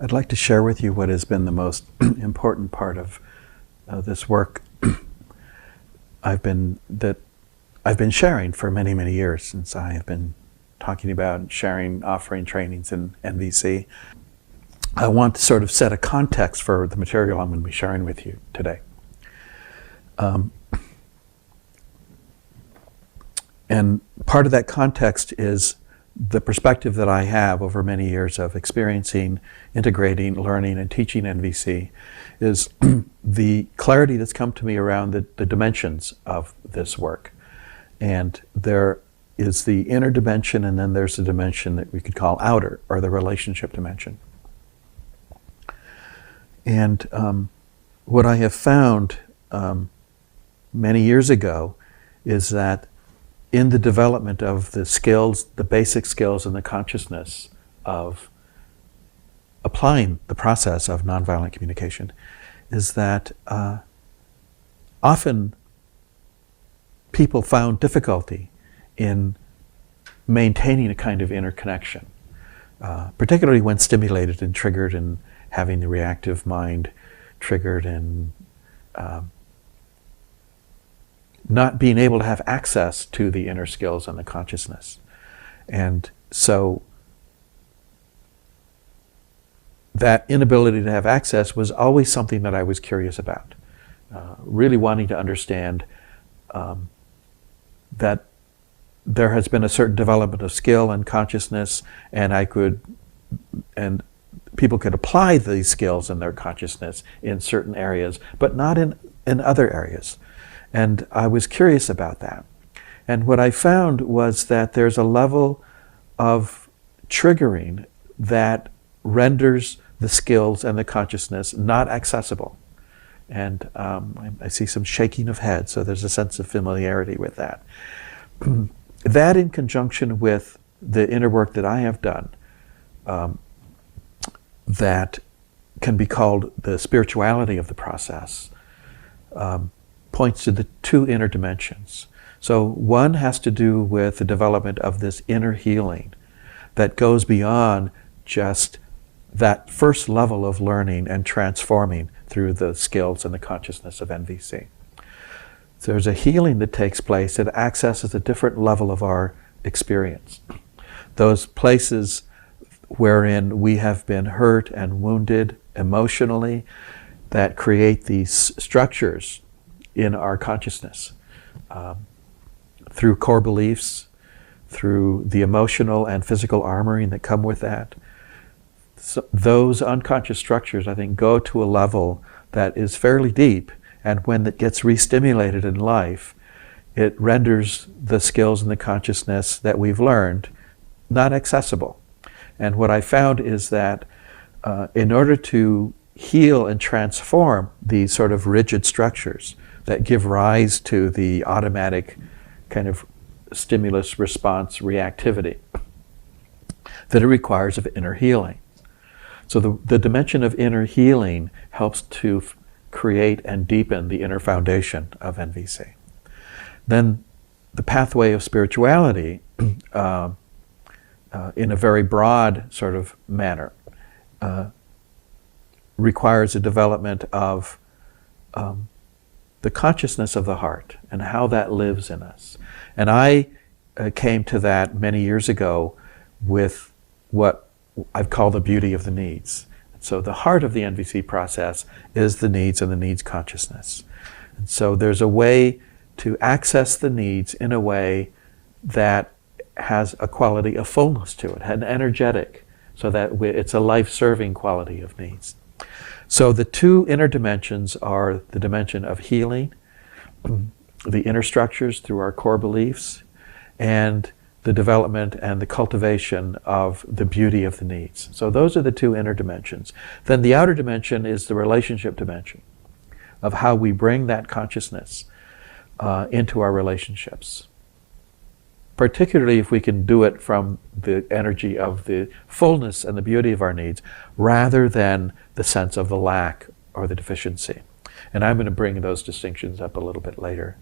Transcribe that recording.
I'd like to share with you what has been the most important part of this work that I've been sharing for many, many years, since I have been talking about sharing, offering trainings in NVC. I want to sort of set a context for the material I'm going to be sharing with you today. And part of that context is the perspective that I have over many years of experiencing, integrating, learning, and teaching NVC is the clarity that's come to me around the dimensions of this work. And there is the inner dimension, and then there's the dimension that we could call outer, or the relationship dimension. And what I have found many years ago is that in the development of the skills, the basic skills and the consciousness of applying the process of nonviolent communication, is that often people found difficulty in maintaining a kind of inner connection, particularly when stimulated and triggered and having the reactive mind triggered and not being able to have access to the inner skills and the consciousness. And so that inability to have access was always something that I was curious about, really wanting to understand that there has been a certain development of skill and consciousness, and people could apply these skills and their consciousness in certain areas, but not in other areas. And I was curious about that. And what I found was that there's a level of triggering that renders the skills and the consciousness not accessible. And I see some shaking of head, so there's a sense of familiarity with that. That, in conjunction with the inner work that I have done, that can be called the spirituality of the process, points to the two inner dimensions. So one has to do with the development of this inner healing that goes beyond just that first level of learning and transforming through the skills and the consciousness of NVC. So there's a healing that takes place that accesses a different level of our experience. Those places wherein we have been hurt and wounded emotionally, that create these structures in our consciousness, through core beliefs, through the emotional and physical armoring that come with that. So those unconscious structures, I think, go to a level that is fairly deep, and when it gets re-stimulated in life, it renders the skills and the consciousness that we've learned not accessible. And what I found is that in order to heal and transform these sort of rigid structures that give rise to the automatic kind of stimulus response reactivity, that it requires of inner healing. So the dimension of inner healing helps to create and deepen the inner foundation of NVC. Then the pathway of spirituality, in a very broad sort of manner, requires a development of the consciousness of the heart and how that lives in us. And I came to that many years ago with what I've called the beauty of the needs. So the heart of the NVC process is the needs and the needs consciousness. And so there's a way to access the needs in a way that has a quality of fullness to it, an energetic, so that it's a life-serving quality of needs. So the two inner dimensions are the dimension of healing, the inner structures through our core beliefs, and the development and the cultivation of the beauty of the needs. So those are the two inner dimensions. Then the outer dimension is the relationship dimension of how we bring that consciousness into our relationships. Particularly if we can do it from the energy of the fullness and the beauty of our needs, rather than the sense of the lack or the deficiency. And I'm going to bring those distinctions up a little bit later.